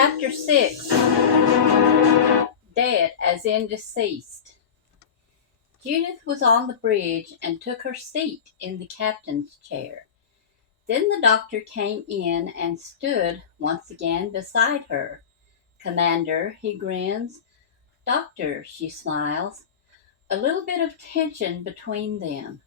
Chapter 6. Dead as in deceased. Judith was on the bridge and took her seat in the captain's chair. Then the doctor came in and stood once again beside her. "Commander," he grins. "Doctor," she smiles. A little bit of tension between them.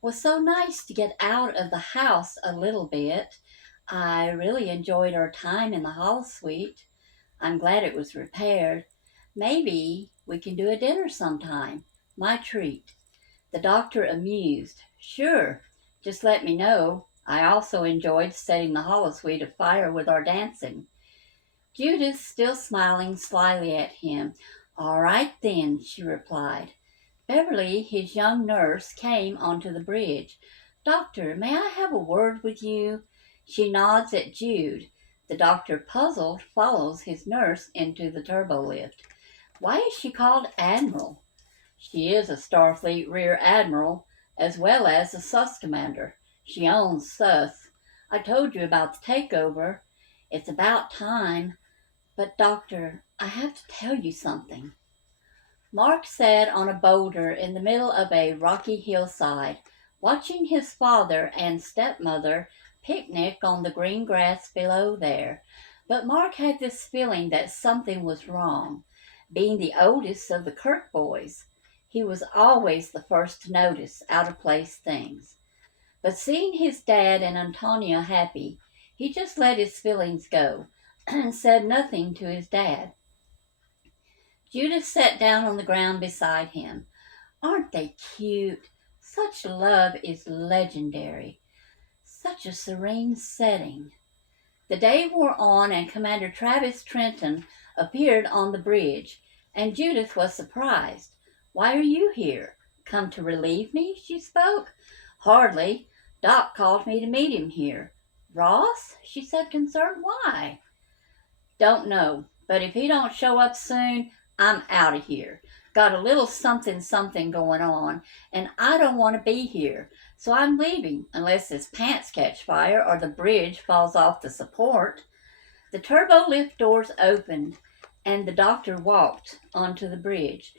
Was so nice to get out of the house a little bit. I really enjoyed our time in the hall suite. I'm glad it was repaired. Maybe we can do a dinner sometime. My treat." The doctor amused. "Sure, just let me know. I also enjoyed setting the holosuite afire with our dancing." Judith, still smiling slyly at him. "All right then," she replied. Beverly, his young nurse, came onto the bridge. "Doctor, may I have a word with you?" She nods at Jude. The doctor, puzzled, follows his nurse into the turbolift. "Why is she called Admiral?" "She is a Starfleet Rear Admiral, as well as a Sus Commander. She owns Sus. I told you about the takeover. It's about time. But, Doctor, I have to tell you something." Mark sat on a boulder in the middle of a rocky hillside, watching his father and stepmother picnic on the green grass below there. But Mark had this feeling that something was wrong. Being the oldest of the Kirk boys, he was always the first to notice out-of-place things. But seeing his dad and Antonio happy, he just let his feelings go and said nothing to his dad. Judith sat down on the ground beside him. "Aren't they cute? Such love is legendary. Such a serene setting." The day wore on and Commander Travis Trenton appeared on the bridge, and Judith was surprised. "Why are you here? Come to relieve me?" she spoke. "Hardly. Doc called me to meet him here." "Ross?" she said, concerned. "Why?" "Don't know, but if he don't show up soon, I'm out of here. Got a little something something going on, and I don't want to be here, so I'm leaving unless his pants catch fire or the bridge falls off the support." The turbo lift doors opened, and the doctor walked onto the bridge.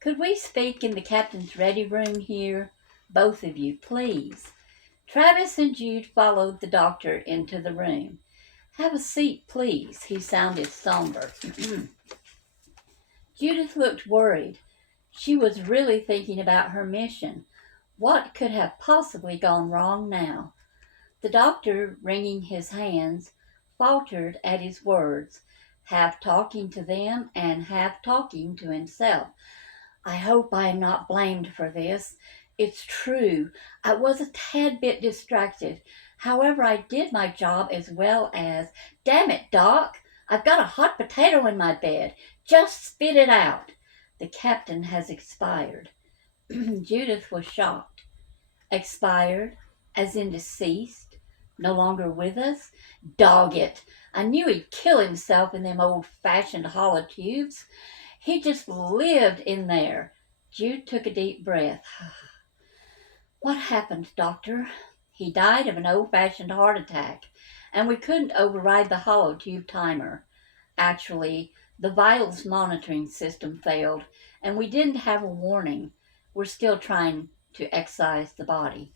"Could we speak in the captain's ready room here? Both of you, please." Travis and Jude followed the doctor into the room. "Have a seat, please." He sounded somber. Judith looked worried. She was really thinking about her mission. What could have possibly gone wrong now? The doctor, wringing his hands, faltered at his words, half talking to them and half talking to himself. "I hope I am not blamed for this. It's true. I was a tad bit distracted. However, I did my job as well as— Damn it, Doc! I've got a hot potato in my bed. Just spit it out." "The captain has expired." Judith was shocked. "Expired? As in deceased? No longer with us? Dog it! I knew he'd kill himself in them old-fashioned holotubes. He just lived in there." Jude took a deep breath. "What happened, Doctor?" "He died of an old-fashioned heart attack, and we couldn't override the holotube timer. Actually, the vitals monitoring system failed, and we didn't have a warning. We're still trying to excise the body."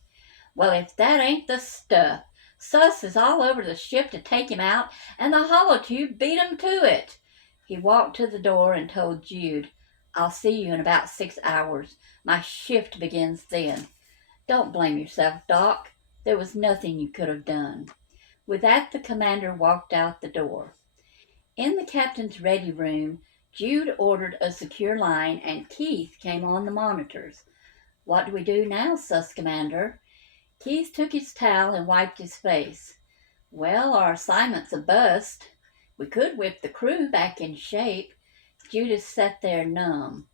"Well, if that ain't the stuff! Sus is all over the ship to take him out, and the holotube beat 'em to it." He walked to the door and told Jude, "I'll see you in about 6 hours. My shift begins then." "Don't blame yourself, Doc. There was nothing you could have done." With that, the commander walked out the door. In the captain's ready room, Jude ordered a secure line, and Keith came on the monitors. "What do we do now, Sus Commander?" Keith took his towel and wiped his face. "Well, our assignment's a bust. We could whip the crew back in shape." Judith sat there numb.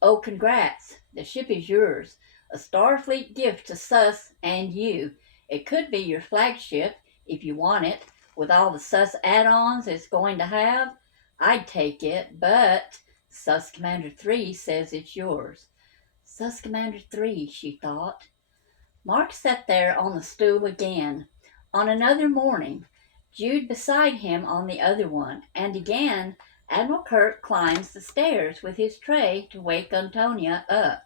"Oh, congrats. The ship is yours. A Starfleet gift to Sus and you. It could be your flagship, if you want it, with all the Sus add-ons it's going to have. I'd take it, but Sus Commander 3 says it's yours." Sus Commander 3, she thought. Mark sat there on the stool again. On another morning, Jude beside him on the other one, and again Admiral Kirk climbs the stairs with his tray to wake Antonia up.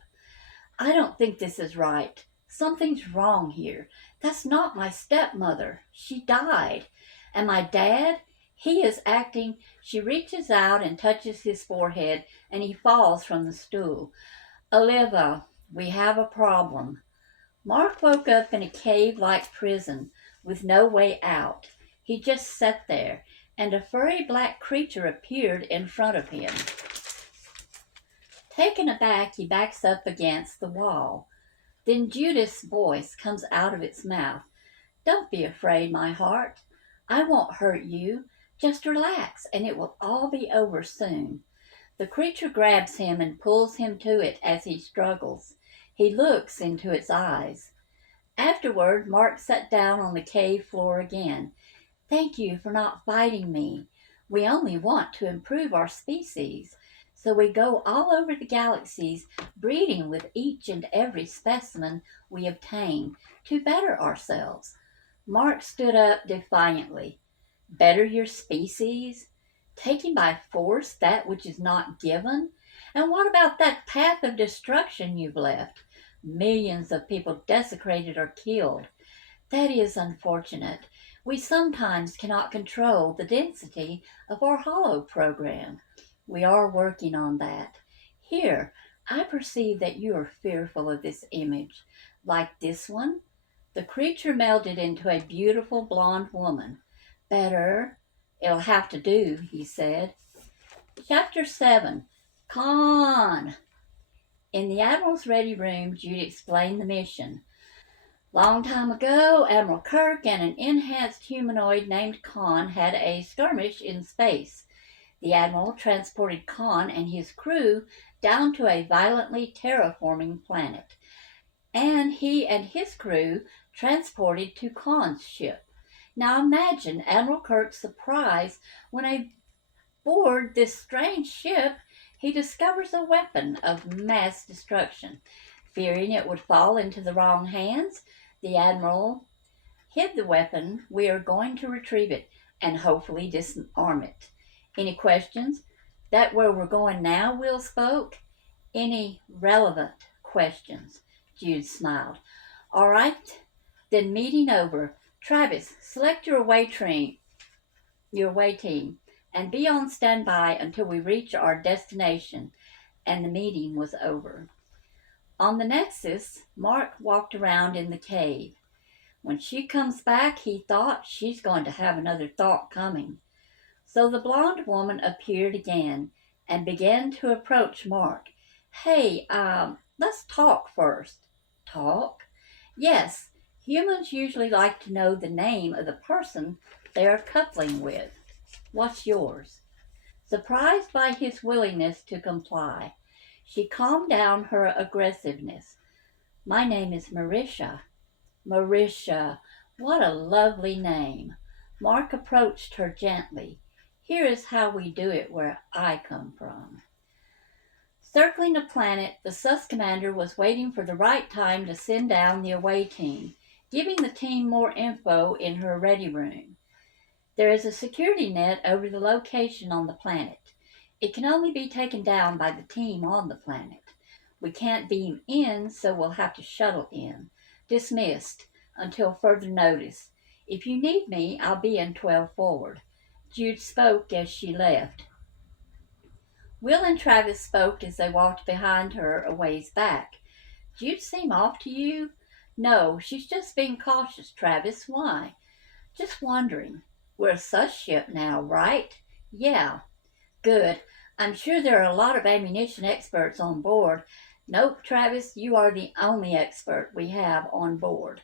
I don't think this is right. Something's wrong here. That's not my stepmother. She died. And my dad, he is acting. She reaches out and touches his forehead, and he falls from the stool. Oliva, we have a problem. Mark woke up in a cave like prison with no way out. He just sat there, and a furry black creature appeared in front of him. Taken aback, he backs up against the wall. Then Judith's voice comes out of its mouth. Don't be afraid, my heart. I won't hurt you. Just relax, and it will all be over soon. The creature grabs him and pulls him to it as he struggles. He looks into its eyes. Afterward, Mark sat down on the cave floor again. Thank you for not fighting me. We only want to improve our species. So we go all over the galaxies, breeding with each and every specimen we obtain to better ourselves. Mark stood up defiantly. Better your species? Taking by force that which is not given? And what about that path of destruction you've left? Millions of people desecrated or killed. That is unfortunate. We sometimes cannot control the density of our hollow program. We are working on that. Here, I perceive that you are fearful of this image. Like this one? The creature melded into a beautiful blonde woman. Better. It'll have to do, he said. Chapter 7. Khaaaaan. In the Admiral's ready room, Jude explained the mission. Long time ago, Admiral Kirk and an enhanced humanoid named Khaaaaan had a skirmish in space. The Admiral transported Khaaaaan and his crew down to a violently terraforming planet, and he and his crew transported to Khaaan's ship. Now imagine Admiral Kirk's surprise when aboard this strange ship he discovers a weapon of mass destruction. Fearing it would fall into the wrong hands, the Admiral hid the weapon. We are going to retrieve it and hopefully disarm it. Any questions? That where we're going now? Will spoke. Any relevant questions? Jude smiled. All right, then meeting over. Travis, select your away team, and be on standby until we reach our destination. And the meeting was over. On the Nexus, Mark walked around in the cave. When she comes back, he thought, she's going to have another thought coming. So the blonde woman appeared again and began to approach Mark. Hey, let's talk first. Talk? Yes, humans usually like to know the name of the person they are coupling with. What's yours? Surprised by his willingness to comply, she calmed down her aggressiveness. My name is Marisha. Marisha, what a lovely name. Mark approached her gently. Here is how we do it where I come from. Circling the planet, the sus commander was waiting for the right time to send down the away team, giving the team more info in her ready room. There is a security net over the location on the planet. It can only be taken down by the team on the planet. We can't beam in, so we'll have to shuttle in. Dismissed until further notice. If you need me, I'll be in 12 forward. Jude spoke as she left. Will and Travis spoke as they walked behind her a ways back. Jude seem off to you? No, she's just being cautious, Travis. Why? Just wondering. We're a sus ship now, right? Yeah. Good. I'm sure there are a lot of ammunition experts on board. Nope, Travis, you are the only expert we have on board.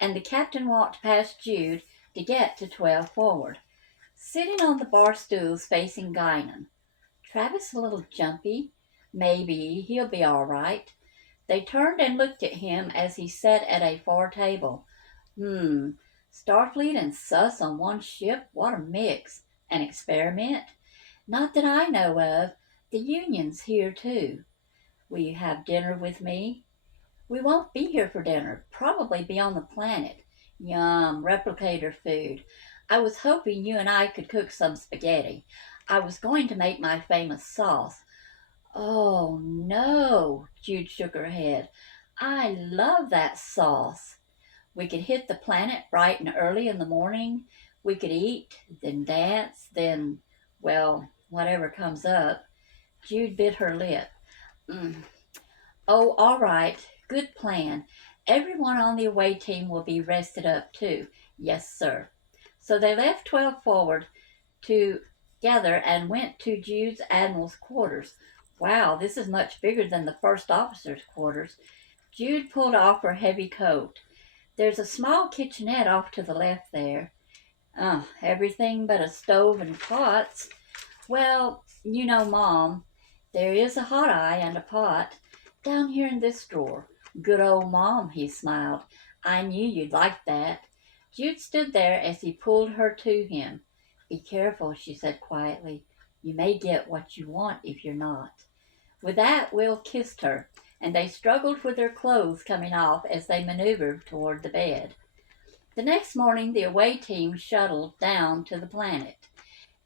And the captain walked past Jude to get to 12 forward. Sitting on the bar stools facing Guinan. Travis a little jumpy? Maybe. He'll be all right. They turned and looked at him as he sat at a far table. Starfleet and sus on one ship? What a mix. An experiment? Not that I know of. The Union's here too. Will you have dinner with me? We won't be here for dinner. Probably be on the planet. Yum, replicator food. I was hoping you and I could cook some spaghetti. I was going to make my famous sauce. Oh, no, Jude shook her head. I love that sauce. We could hit the planet bright and early in the morning. We could eat, then dance, then, well, whatever comes up. Jude bit her lip. Mm. Oh, all right. Good plan. Everyone on the away team will be rested up too. Yes, sir. So they left 12 forward together and went to Jude's admiral's quarters. Wow, this is much bigger than the first officer's quarters. Jude pulled off her heavy coat. There's a small kitchenette off to the left there. Everything but a stove and pots. Well, you know, Mom, there is a hot eye and a pot down here in this drawer. Good old Mom, he smiled. I knew you'd like that. Jude stood there as he pulled her to him. Be careful, she said quietly. You may get what you want if you're not. With that, Will kissed her, and they struggled with their clothes coming off as they maneuvered toward the bed. The next morning, the away team shuttled down to the planet.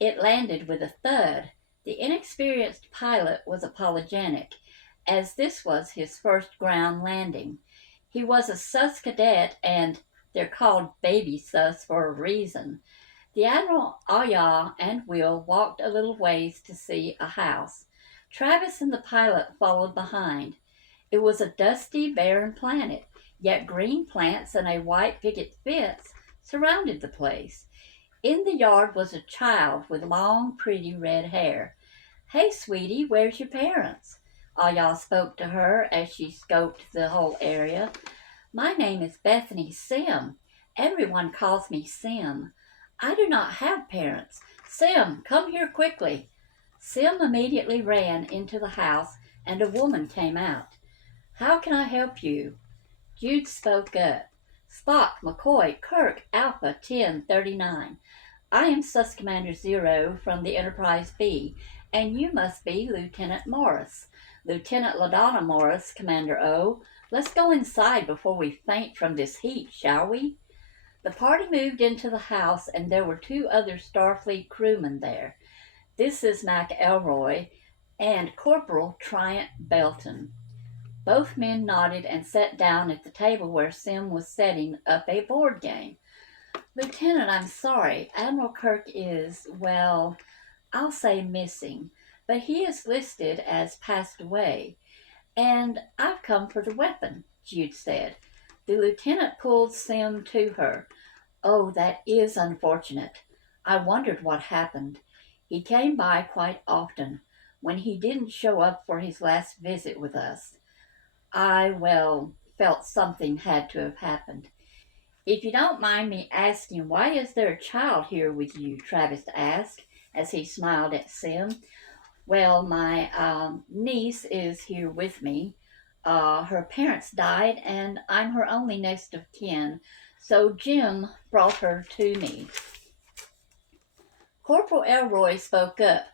It landed with a thud. The inexperienced pilot was apologetic, as this was his first ground landing. He was a sus cadet, and they're called baby sus for a reason. The Admiral, Aya, and Will walked a little ways to see a house. Travis and the pilot followed behind. It was a dusty, barren planet, yet green plants and a white picket fence surrounded the place. In the yard was a child with long, pretty red hair. Hey, sweetie, where's your parents? Aya spoke to her as she scoped the whole area. My name is Bethany Sim. Everyone calls me Sim. I do not have parents. Sim, come here quickly. Sim immediately ran into the house and a woman came out. How can I help you? Jude spoke up. Spock, McCoy, Kirk, Alpha 1039. I am Sus Commander Zero from the Enterprise B, and you must be Lieutenant Morris. Lieutenant LaDonna Morris, Commander O. Let's go inside before we faint from this heat, shall we? The party moved into the house, and there were two other Starfleet crewmen there. This is Mac Elroy and Corporal Triant Belton. Both men nodded and sat down at the table where Sim was setting up a board game. Lieutenant, I'm sorry. Admiral Kirk is, well, I'll say missing, but he is listed as passed away. And I've come for the weapon, Jude said. The lieutenant pulled Sim to her. Oh, that is unfortunate. I wondered what happened. He came by quite often. When he didn't show up for his last visit with us, I, well, felt something had to have happened. If you don't mind me asking, why is there a child here with you? Travis asked as he smiled at Sim. Well, my niece is here with me. Her parents died, and I'm her only next of kin, so Jim brought her to me. Corporal Elroy spoke up.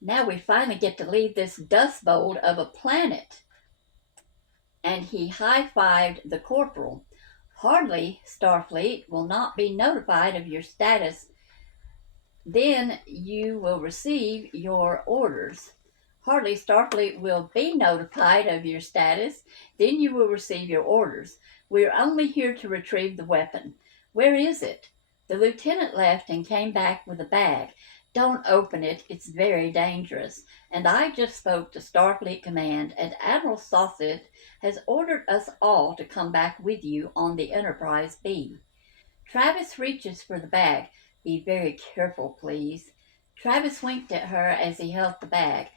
Now we finally get to leave this dust bowl of a planet. And he high-fived the corporal. Hardly, Starfleet will not be notified of your status. Then you will receive your orders. Hardly Starfleet will be notified of your status. Then you will receive your orders. We are only here to retrieve the weapon. Where is it? The lieutenant left and came back with a bag. Don't open it. It's very dangerous. And I just spoke to Starfleet Command, and Admiral Sausage has ordered us all to come back with you on the Enterprise B. Travis reaches for the bag. Be very careful, please. Travis winked at her as he held the bag.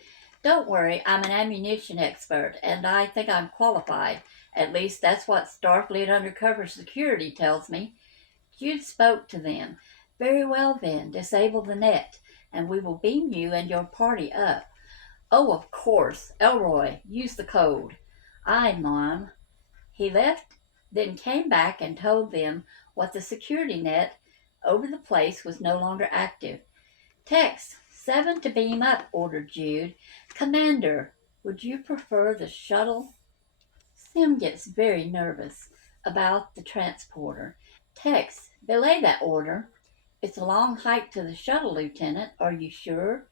Don't worry, I'm an ammunition expert, and I think I'm qualified. At least that's what Starfleet Undercover Security tells me. Jude spoke to them. Very well then, disable the net, and we will beam you and your party up. Oh, of course. Elroy, use the code. Aye, Mom. He left, then came back and told them what the security net over the place was no longer active. Text 7 to beam up, ordered Jude. Commander, would you prefer the shuttle? Sim gets very nervous about the transporter. Text, belay that order. It's a long hike to the shuttle, Lieutenant. Are you sure?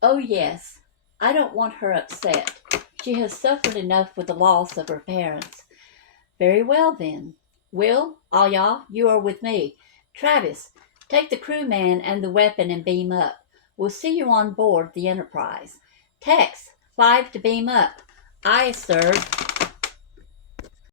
Oh, yes. I don't want her upset. She has suffered enough with the loss of her parents. Very well, then. Will, all y'all, you are with me. Travis, take the crewman and the weapon and beam up. We'll see you on board the Enterprise. Tex, 5 to beam up. Aye, sir.